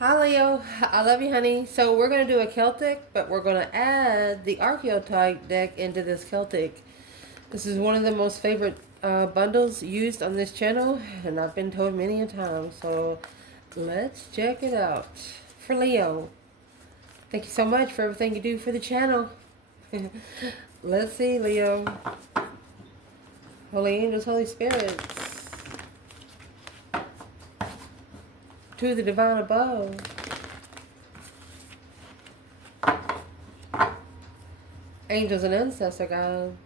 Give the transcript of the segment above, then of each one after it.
Hi Leo, I love you honey. So we're going to do a Celtic, but we're going to add the Archeotype deck into this Celtic. This is one of the most favorite bundles used on this channel, and I've been told many a time. So let's check it out. For Leo, thank you so much for everything you do for the channel. Let's see Leo. Holy angels, Holy spirits. To the divine above. Angels and ancestor guides.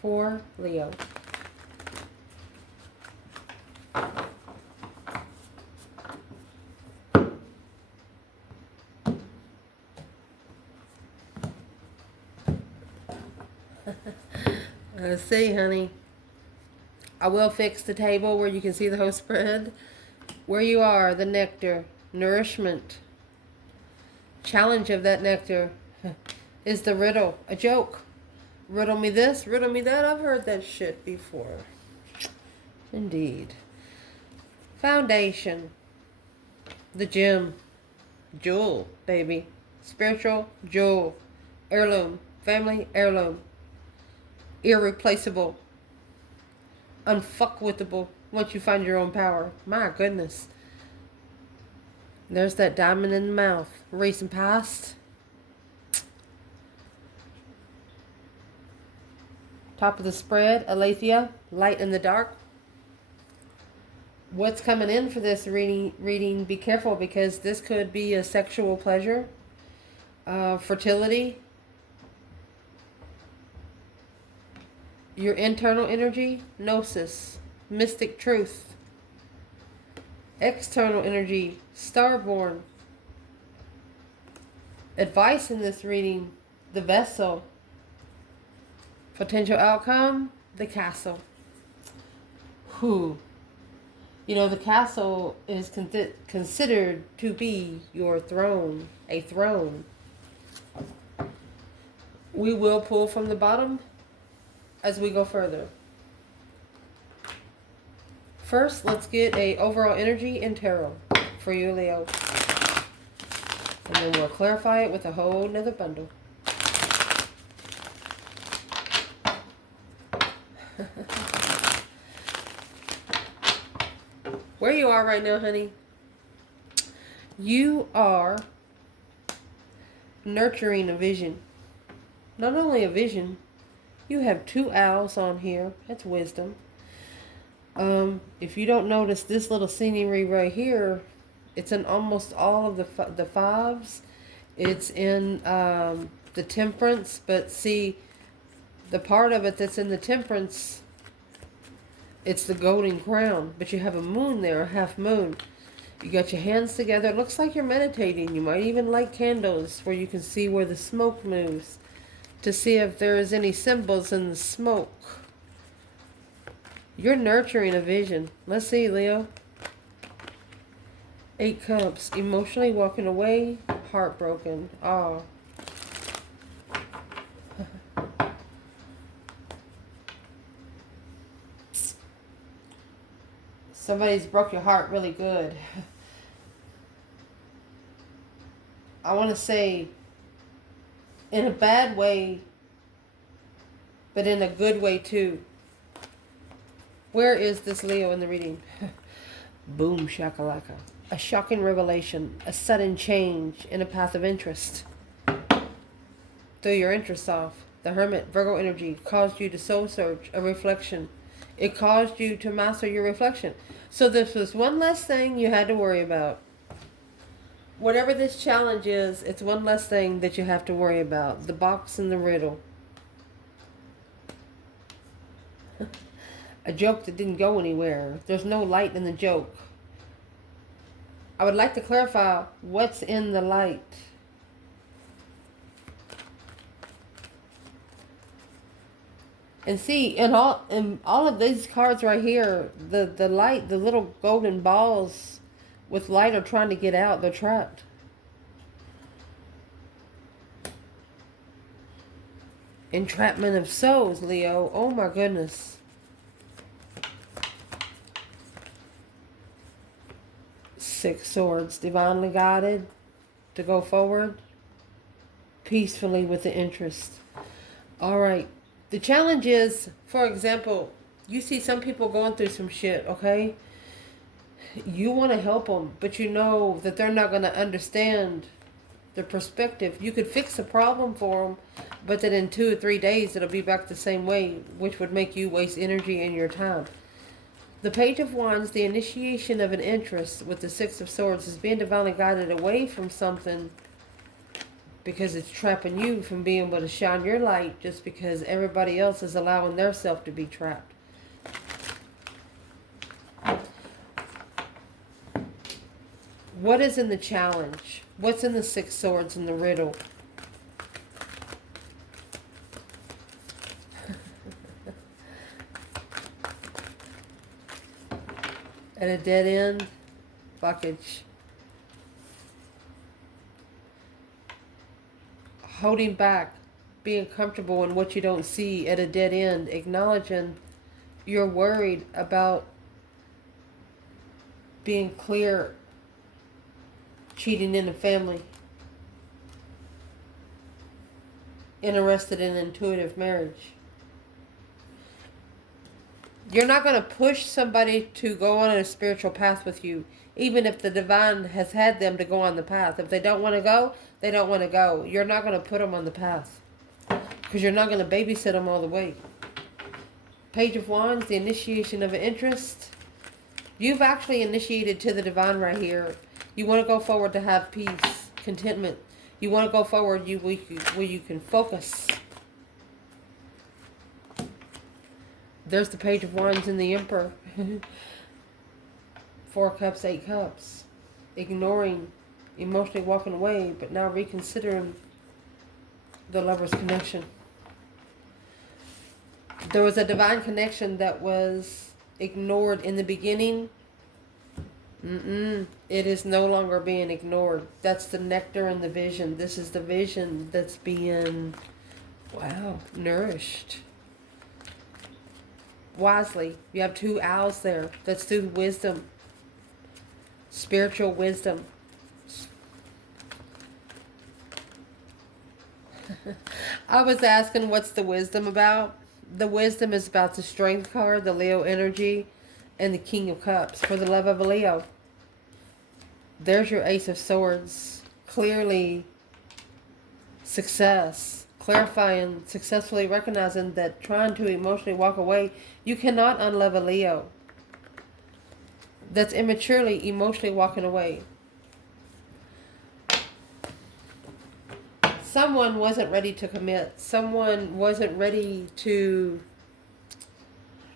For Leo. Let's see, honey. I will fix the table where you can see the whole spread. Where you are, the nectar, nourishment. Challenge of that nectar is the riddle, a joke. Riddle me this, riddle me that. I've heard that shit before. Indeed. Foundation. The gem. Jewel, baby. Spiritual jewel. Heirloom. Family heirloom. Irreplaceable. Unfuckwithable once you find your own power. My goodness. There's that diamond in the mouth. Racing past. Top of the spread. Aletheia. Light in the dark. What's coming in for this reading? Be careful, because this could be a sexual pleasure. Fertility. Your internal energy. Gnosis. Mystic truth. External energy. Starborn. Advice in this reading. The vessel. Potential outcome. The castle. Whew. You know, the castle is considered to be your throne. A throne. We will pull from the bottom as we go further. First, let's get a overall energy and tarot for you, Leo. And then we'll clarify it with a whole nother bundle. Where you are right now, honey, you are nurturing a vision. Not only a vision, you have 2 owls on here. That's wisdom. If you don't notice this little scenery right here, it's in almost all of the fives. It's in the temperance, but see, the part of it that's in the temperance, it's the golden crown, but you have a moon there, a half moon. You got your hands together. It looks like you're meditating. You might even light candles where you can see where the smoke moves to see if there is any symbols in the smoke. You're nurturing a vision. Let's see, Leo. 8 cups. Emotionally walking away. Heartbroken. Oh. Somebody's broke your heart really good. I want to say in a bad way, but in a good way too. Where is this Leo in the reading? Boom shakalaka. A shocking revelation. A sudden change in a path of interest. Throw your interest off. The Hermit, Virgo energy, caused you to soul search, a reflection. It caused you to master your reflection. So this was one less thing you had to worry about. Whatever this challenge is, it's one less thing that you have to worry about. The box and the riddle. A joke that didn't go anywhere. There's no light in the joke. I would like to clarify what's in the light. And see, in all of these cards right here, the light, the little golden balls with light are trying to get out. They're trapped. Entrapment of souls, Leo. Oh my goodness. Six Swords, divinely guided to go forward peacefully with the interest. All right. The challenge is, for example, you see some people going through some shit, okay? You want to help them, but you know that they're not going to understand the perspective. You could fix the problem for them, but then in 2 or 3 days it'll be back the same way, which would make you waste energy and your time. The Page of Wands, the initiation of an interest with the Six of Swords, is being divinely guided away from something because it's trapping you from being able to shine your light just because everybody else is allowing their self to be trapped. What is in the challenge? What's in the Six Swords in the riddle? At a dead end, blockage. Holding back, being comfortable in what you don't see at a dead end, acknowledging you're worried about being clear, cheating in the family, interested in intuitive marriage. You're not going to push somebody to go on a spiritual path with you, even if the divine has had them to go on the path. If they don't want to go, they don't want to go. You're not going to put them on the path because you're not going to babysit them all the way. Page of Wands, the initiation of an interest. You've actually initiated to the divine right here. You want to go forward to have peace, contentment. You want to go forward where you can focus. There's the Page of Wands and the Emperor. 4 cups, 8 cups. Ignoring, emotionally walking away, but now reconsidering the lover's connection. There was a divine connection that was ignored in the beginning. It is no longer being ignored. That's the nectar and the vision. This is the vision that's being, nourished. Wisely. You have 2 owls there. That's through wisdom. Spiritual wisdom. I was asking what's the wisdom about? The wisdom is about the Strength card, the Leo energy, and the King of Cups for the love of a Leo. There's your Ace of Swords. Clearly success. Clarifying, successfully recognizing that trying to emotionally walk away, you cannot unlove a Leo. That's immaturely emotionally walking away. Someone wasn't ready to commit. Someone wasn't ready to,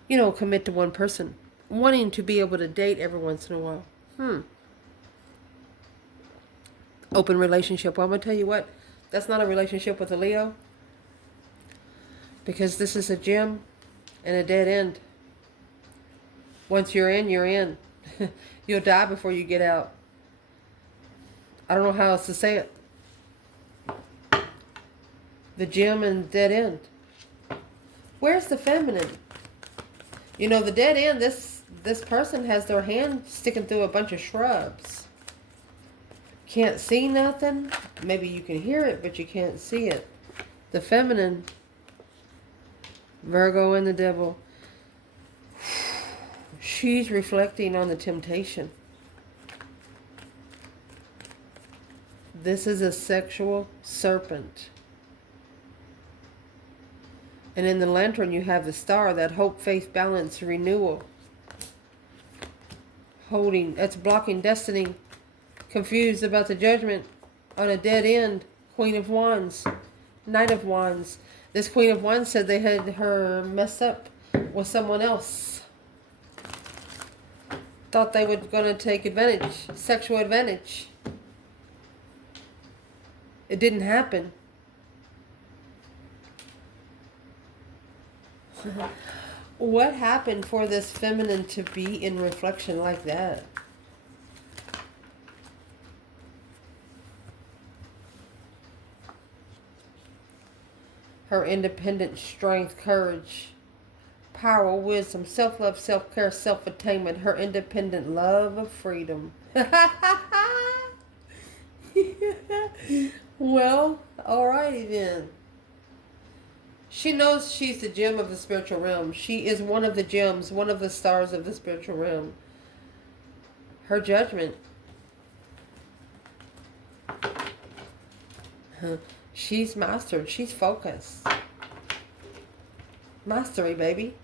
commit to one person. Wanting to be able to date every once in a while. Open relationship. Well, I'm going to tell you what. That's not a relationship with a Leo. Because this is a gem and a dead end. Once you're in, you're in. You'll die before you get out. I don't know how else to say it. The gem and dead end. Where's the feminine? The dead end, this person has their hand sticking through a bunch of shrubs. Can't see nothing. Maybe you can hear it, but you can't see it. The feminine, Virgo and the devil. She's reflecting on the temptation. This is a sexual serpent. And in the lantern you have the star, that hope, faith, balance, renewal. Holding, that's blocking destiny. Confused about the judgment on a dead end. Queen of Wands. Knight of Wands. This Queen of Wands said they had her messed up with someone else. Thought they were going to take advantage. Sexual advantage. It didn't happen. What happened for this feminine to be in reflection like that? Her independent strength, courage, power, wisdom, self-love, self-care, self-attainment, her independent love of freedom. Well, alrighty then. She knows she's the gem of the spiritual realm. She is one of the gems, one of the stars of the spiritual realm. Her judgment. She's mastered. She's focused. Mastery, baby.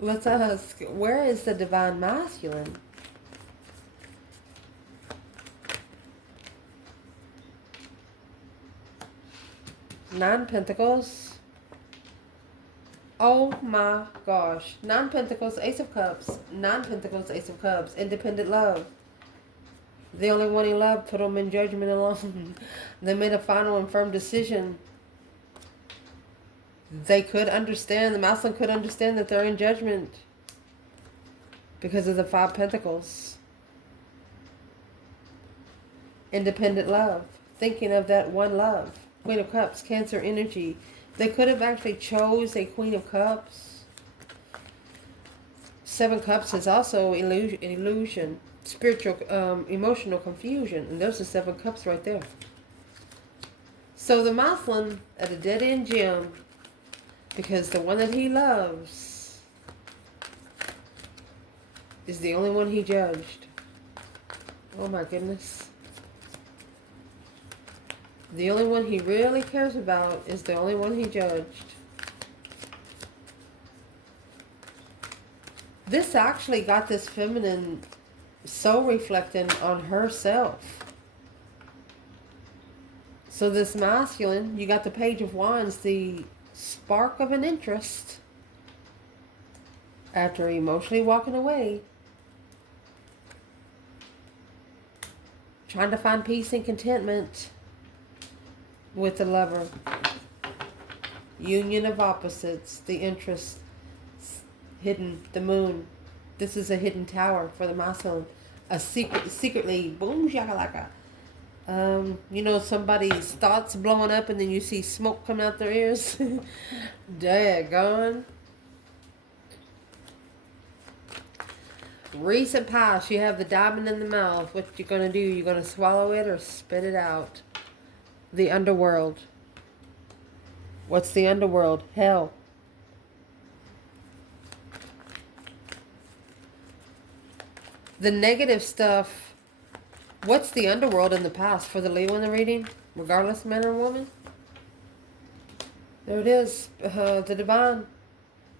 Let's ask, where is the divine masculine? Nine Pentacles. Oh my gosh. Nine Pentacles, Ace of Cups. Nine Pentacles, Ace of Cups. Independent love. The only one he loved put him in judgment alone. They made a final and firm decision. They could understand, the masculine could understand that they're in judgment because of the Five Pentacles. Independent love. Thinking of that one love. Queen of Cups, Cancer energy. They could have actually chose a Queen of Cups. Seven Cups is also illusion. Spiritual, emotional confusion. And there's the Seven Cups right there. So the masculine at a dead-end gem, because the one that he loves is the only one he judged. Oh my goodness. The only one he really cares about is the only one he judged. This actually got this feminine soul reflecting on herself. So this masculine, you got the Page of Wands, the spark of an interest. After emotionally walking away. Trying to find peace and contentment with the lover. Union of opposites, the interest, hidden, the moon. This is a hidden tower for the masculine. A secretly, boom, shakalaka. You know, somebody's thoughts blowing up and then you see smoke coming out their ears. Daggone. Recent past, you have the diamond in the mouth. What you gonna do? You gonna swallow it or spit it out? The underworld. What's the underworld? Hell. The negative stuff. What's the underworld in the past for the Leo in the reading? Regardless, man or woman? There it is. The divine.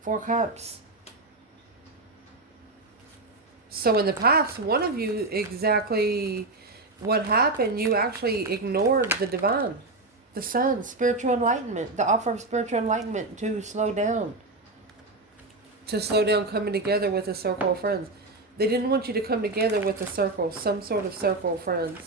Four Cups. So in the past, one of you, exactly what happened, you actually ignored the divine. The sun, spiritual enlightenment. The offer of spiritual enlightenment to slow down. To slow down coming together with a circle of friends. They didn't want you to come together with a circle, some sort of circle of friends.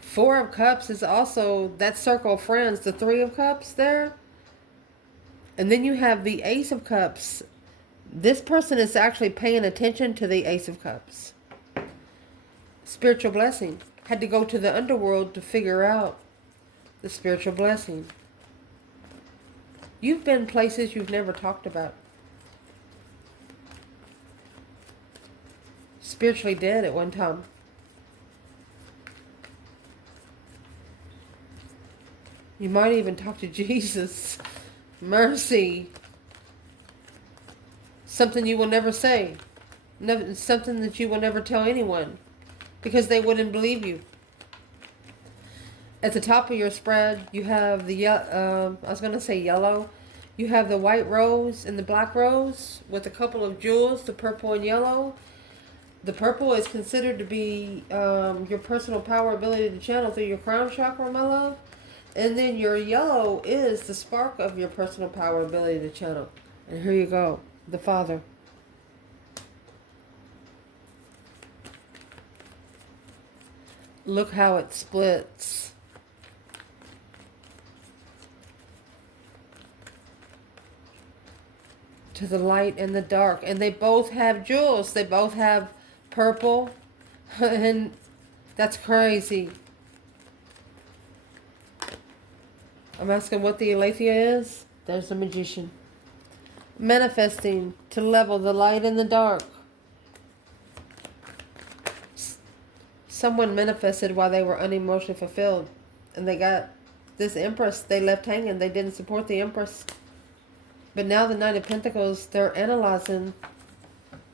Four of Cups is also that circle of friends, the Three of Cups there. And then you have the Ace of Cups. This person is actually paying attention to the Ace of Cups. Spiritual blessing. Had to go to the underworld to figure out the spiritual blessing. You've been places you've never talked about. Spiritually dead at one time. You might even talk to Jesus. Mercy. Something you will never say. Something that you will never tell anyone. Because they wouldn't believe you. At the top of your spread, you have the, I was going to say yellow. You have the white rose and the black rose with a couple of jewels, the purple and yellow. The purple is considered to be your personal power, ability to channel through your crown chakra, my love. And then your yellow is the spark of your personal power, ability to channel. And here you go, the Father. Look how it splits. To the light and the dark. And they both have jewels. They both have purple. And that's crazy. I'm asking what the aletheia is. There's the magician. Manifesting to level the light and the dark. Someone manifested while they were unemotionally fulfilled. And they got this empress they left hanging. They didn't support the empress. But now the Knight of Pentacles, they're analyzing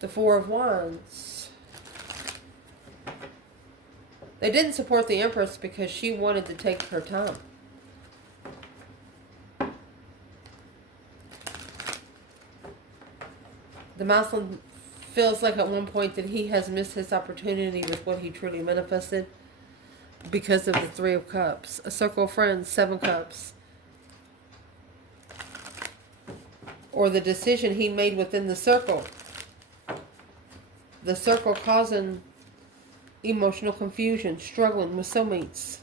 the Four of Wands. They didn't support the empress because she wanted to take her time. The masculine feels like at one point that he has missed his opportunity with what he truly manifested because of the Three of Cups. A circle of friends, Seven Cups. Or the decision he made within the circle. The circle causing emotional confusion, struggling with soulmates.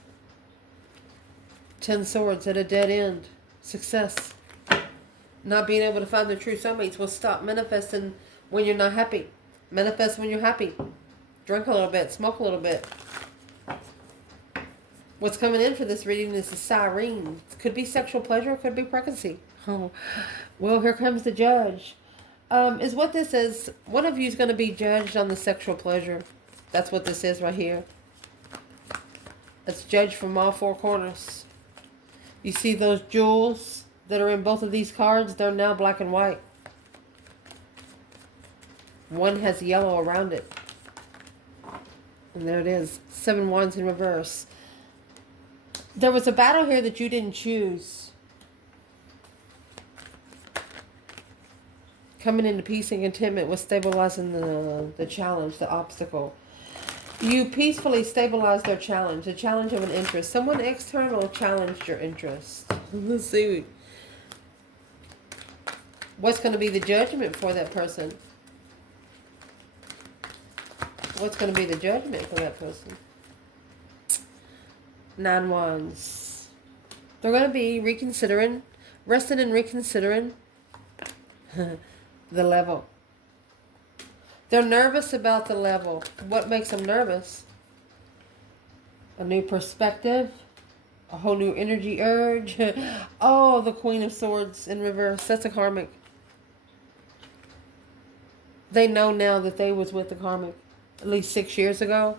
10 swords at a dead end. Success. Not being able to find the true soulmates will stop manifesting when you're not happy. Manifest when you're happy. Drink a little bit, smoke a little bit. What's coming in for this reading is the siren. It could be sexual pleasure, it could be pregnancy. Oh, well, here comes the judge. Is what this is. One of you is going to be judged on the sexual pleasure. That's what this is right here. It's judged from all four corners. You see those jewels that are in both of these cards? They're now black and white. One has yellow around it. And there it is. 7 wands in reverse. There was a battle here that you didn't choose. Coming into peace and contentment was stabilizing the challenge, the obstacle. You peacefully stabilized their challenge, the challenge of an interest. Someone external challenged your interest. Let's see. What's going to be the judgment for that person? What's going to be the judgment for that person? 9 wands. They're going to be reconsidering, resting and reconsidering the level. They're nervous about the level. What makes them nervous? A new perspective, a whole new energy urge. Oh, the Queen of Swords in reverse. That's a karmic. They know now that they was with the karmic at least 6 years ago.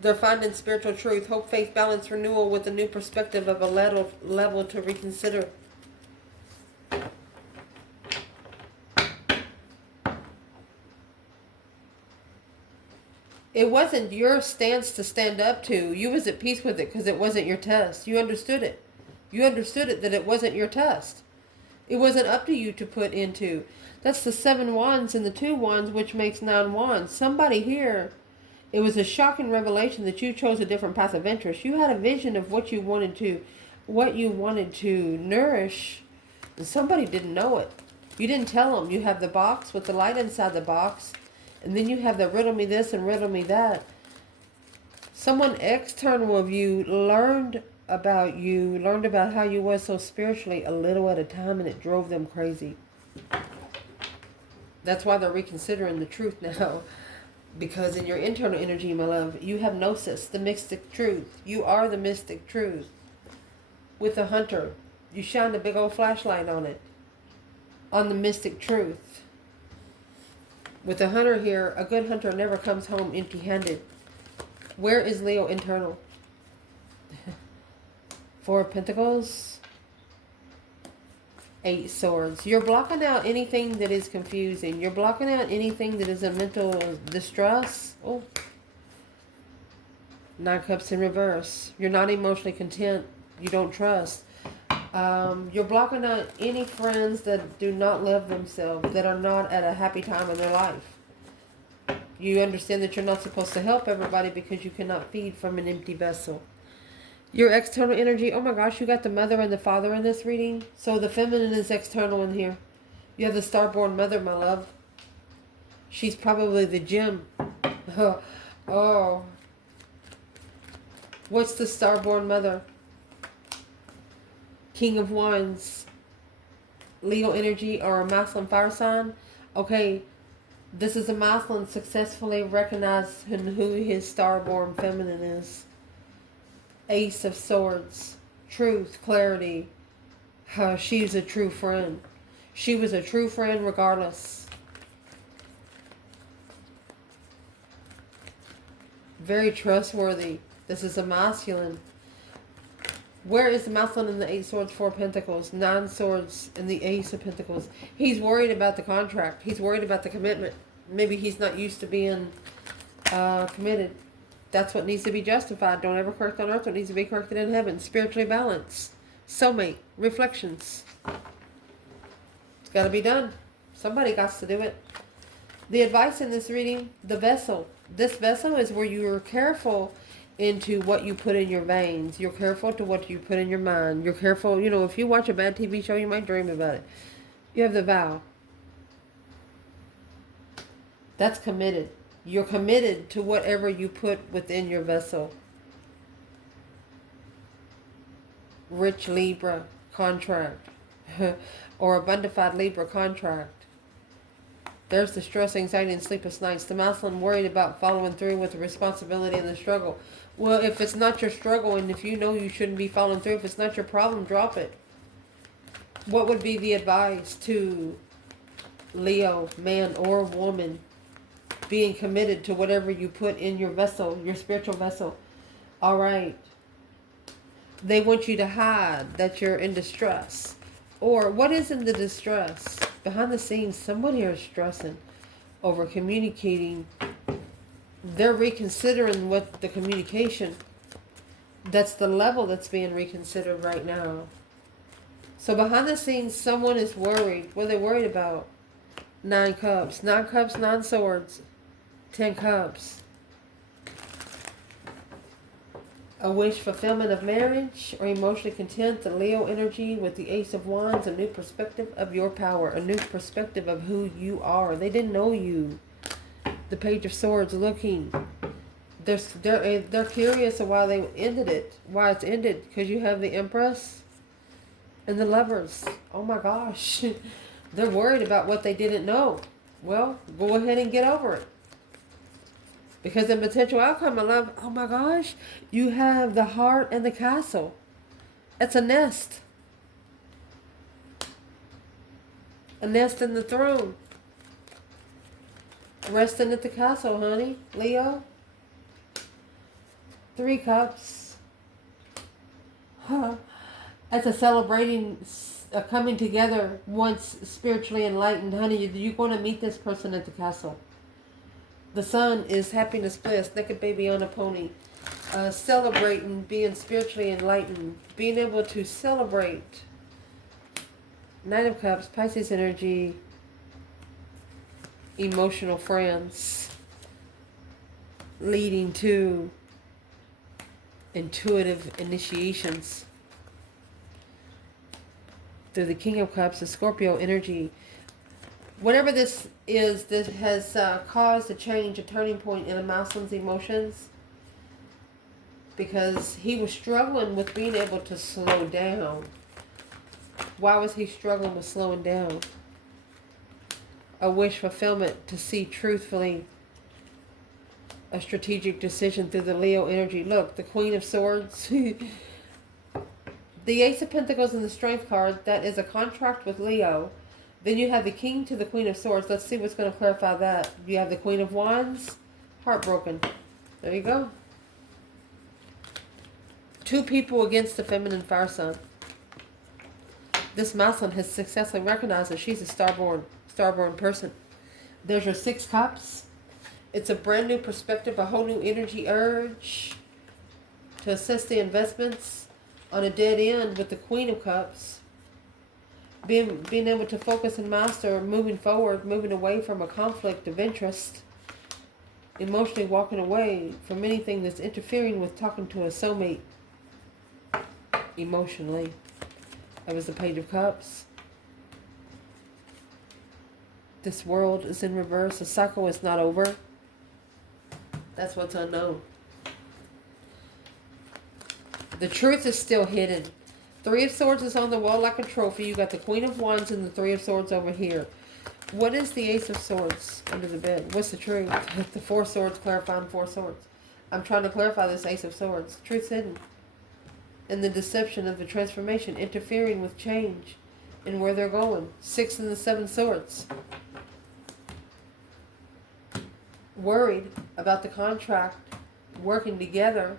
They're finding spiritual truth, hope, faith, balance, renewal with a new perspective of a level to reconsider. It wasn't your stance to stand up to. You was at peace with it because it wasn't your test. You understood it. You understood it that it wasn't your test. It wasn't up to you to put into. That's the 7 wands and the 2 wands, which makes 9 wands. Somebody here, it was a shocking revelation that you chose a different path of interest. You had a vision of what you wanted to nourish, and somebody didn't know it. You didn't tell them. You have the box with the light inside the box. And then you have the riddle me this and riddle me that. Someone external of you learned about how you were so spiritually a little at a time, and it drove them crazy. That's why they're reconsidering the truth now. Because in your internal energy, my love, you have gnosis, the mystic truth. You are the mystic truth. With the hunter, you shined a big old flashlight on it. On the mystic truth. With the hunter here, a good hunter never comes home empty-handed. Where is Leo internal? 4 of Pentacles. 8 swords. You're blocking out anything that is confusing. You're blocking out anything that is a mental distress. Oh. 9 cups in reverse. You're not emotionally content. You don't trust. You're blocking out any friends that do not love themselves, that are not at a happy time in their life. You understand that you're not supposed to help everybody because you cannot feed from an empty vessel. Your external energy, oh my gosh, you got the mother and the father in this reading. So the feminine is external in here. You have the starborn mother, my love. She's probably the gem. Oh. What's the starborn mother? King of Wands, Leo energy, or a masculine fire sign. Okay, this is a masculine successfully recognizing who his starborn feminine is. Ace of Swords. truth, clarity. She's a true friend. She was a true friend regardless. Very trustworthy. This is a masculine. Where is the masculine in the 8 swords, 4 pentacles, 9 swords, and the ace of pentacles? He's worried about the contract. He's worried about the commitment. Maybe he's not used to being committed. That's what needs to be justified. Don't ever correct on earth what needs to be corrected in heaven. Spiritually balanced. Soulmate. Reflections. It's got to be done. Somebody got to do it. The advice in this reading, the vessel. This vessel is where you are careful into what you put in your veins. You're careful to what you put in your mind. You're careful, you know, if you watch a bad TV show, you might dream about it. You have the vow. That's committed. You're committed to whatever you put within your vessel. Rich Libra contract. Or a bonafide Libra contract. There's the stress, anxiety, and sleepless nights. The masculine worried about following through with the responsibility and the struggle. Well, if it's not your struggle, and if you know you shouldn't be following through, if it's not your problem, drop it. What would be the advice to Leo, man or woman, being committed to whatever you put in your vessel, your spiritual vessel? All right. They want you to hide that you're in distress. Or what is in the distress? Behind the scenes, somebody is stressing over communicating. They're reconsidering what the communication. That's the level that's being reconsidered right now. So behind the scenes, someone is worried. What are they worried about? 9 cups. 9 cups, 9 swords. 10 cups. A wish fulfillment of marriage or emotionally content, the Leo energy with the Ace of Wands, a new perspective of your power, a new perspective of who you are. They didn't know you. The Page of Swords looking. They're curious of why they ended it. Why it's ended. Because you have the Empress and the Lovers. Oh my gosh. They're worried about what they didn't know. Well, go ahead and get over it. Because the potential outcome of love, oh my gosh, you have the Heart and the Castle. It's a nest. A nest in the throne. Resting at the castle, honey. Leo. 3 cups. That's a celebrating, a coming together once spiritually enlightened. Honey, you're going to meet this person at the castle. The Sun is happiness, bliss, naked baby on a pony. Celebrating, being spiritually enlightened. Being able to celebrate. Knight of Cups, Pisces energy. Emotional friends. Leading to intuitive initiations. Through the King of Cups, the Scorpio energy. Whatever this is, this has caused a change, a turning point in a masculine's emotions. Because he was struggling with being able to slow down. Why was he struggling with slowing down? A wish fulfillment to see truthfully. A strategic decision through the Leo energy. Look, the Queen of Swords. The Ace of Pentacles and the Strength card. That is a contract with Leo. Then you have the King to the Queen of Swords. Let's see what's going to clarify that. You have the Queen of Wands. Heartbroken. There you go. 2 people against the feminine fire sign. This masculine has successfully recognized that she's a starborn person. There's your 6 cups. It's a brand new perspective, a whole new energy urge to assess the investments on a dead end with the Queen of Cups. Being able to focus and master, moving forward, moving away from a conflict of interest. Emotionally walking away from anything that's interfering with talking to a soulmate. Emotionally. That was the Page of Cups. This world is in reverse. The cycle is not over. That's what's unknown. The truth is still hidden. 3 of Swords is on the wall like a trophy. You got the Queen of Wands and the 3 of Swords over here. What is the Ace of Swords under the bed? What's the truth? The 4 Swords clarifying 4 Swords. I'm trying to clarify this Ace of Swords. Truth's hidden. and the deception of the transformation, interfering with change and where they're going. 6 and the 7 swords. Worried about the contract, working together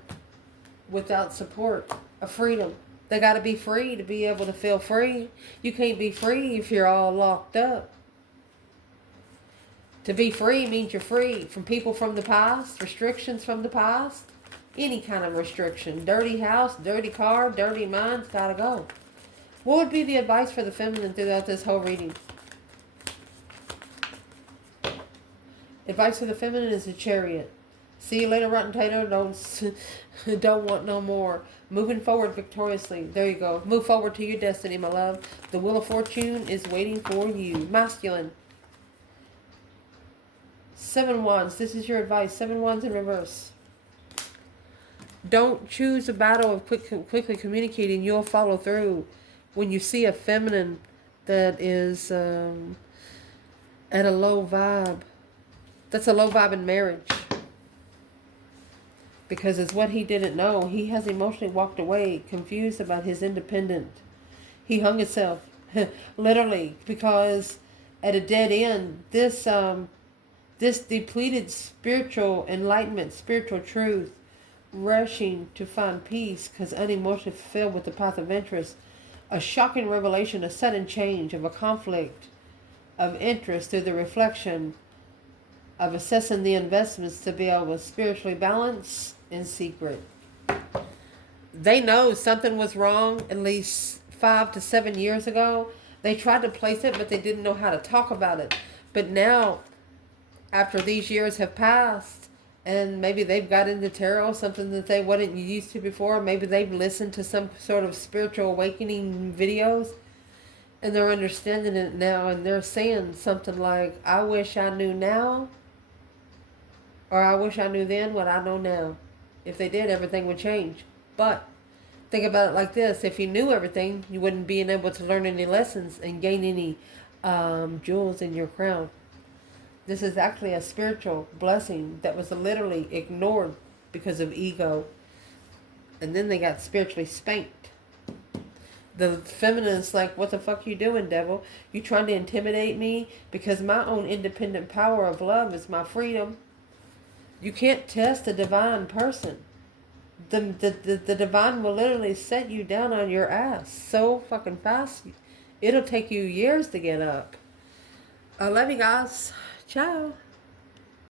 without support of freedom. They got to be free to be able to feel free. You can't be free if you're all locked up. To be free means you're free from people from the past, restrictions from the past, any kind of restriction. Dirty house, dirty car, dirty mind's got to go. What would be the advice for the feminine throughout this whole reading? Advice for the feminine is a Chariot. See you later, rotten tater. Don't want no more. Moving forward victoriously. There you go. Move forward to your destiny, my love. The Wheel of Fortune is waiting for you. Masculine. 7 Wands. This is your advice. 7 Wands in reverse. Don't choose a battle of quickly communicating. You'll follow through. When you see a feminine that is at a low vibe, that's a low vibe in marriage. Because it's what he didn't know. He has emotionally walked away, confused about his independent. He hung himself, literally, because at a dead end, this depleted spiritual enlightenment, spiritual truth, rushing to find peace because unemotionally fulfilled with the path of interest, a shocking revelation, a sudden change of a conflict of interest through the reflection of assessing the investments to be able to spiritually balance in secret. They know something was wrong at least 5 to 7 years ago. They tried to place it, but they didn't know how to talk about it. But now, after these years have passed, and maybe they've got into tarot, something that they wasn't used to before. Maybe they've listened to some sort of spiritual awakening videos, and they're understanding it now, and they're saying something like, I wish I knew now, or I wish I knew then what I know now. If they did, everything would change. But think about it like this. If you knew everything, you wouldn't be able to learn any lessons and gain any jewels in your crown. This is actually a spiritual blessing that was literally ignored because of ego. And then they got spiritually spanked. The feminist's like, what the fuck you doing, devil? You trying to intimidate me? Because my own independent power of love is my freedom. You can't test a divine person. The divine will literally set you down on your ass so fucking fast. It'll take you years to get up. I love you guys. Ciao.